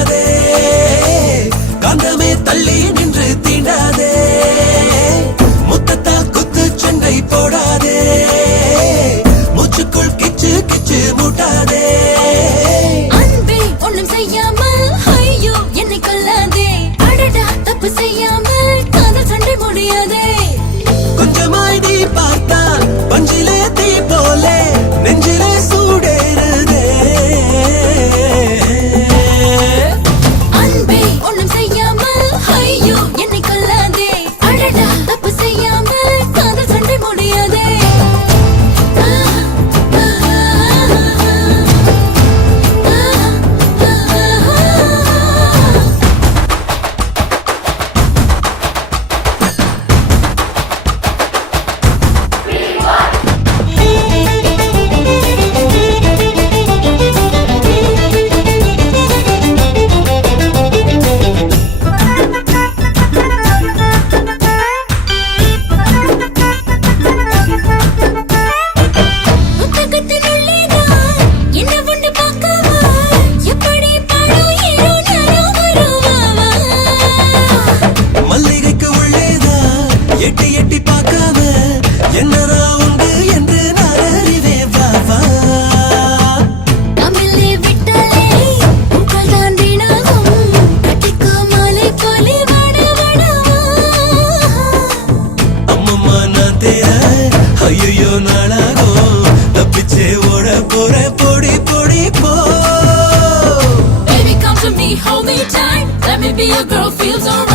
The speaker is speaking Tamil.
தீண்டாதே காந்தமே தள்ளி நின்று தீண்டாதே முத்தத்தால் குத்து சண்டை போடாதே மூச்சுக்குள் கிச்சு கிச்சு மூட்டாதே அன்பே ஒண்ணும் செய்யாமல் ஐயோ என்னை கொல்லாதே அடடா தப்பு செய்யாமல் காதல் சண்டை முடியாதே கொஞ்சமாய் நீ பார்த்தால் பஞ்சிலே தீ போலே நெஞ்சிலே சூடேறுதே அன்பே ஒண்ணும் செய்யாமல் ஐயோ என்னை கொல்லாதே அடடா தப்பு செய்யாமல் காதல் சண்டை முடியாதே மல்லிகைக்கு உள்ளேதான் எட்டி எட்டி பார்க்காம என்னடா உண்டு என்று நான் அறிவேன் பாபா தமிழே விட்டாலே உங்கள் தான் வீணாகும் கட்டிக்கோ மாலை போலே வட வடவா அம்மம்மா நான் தேர ஐயோ நாளாகும் தப்பிச்சே ஓட போற பொடி பொடி போ Baby come to me hold me tight let me be your girl feels alright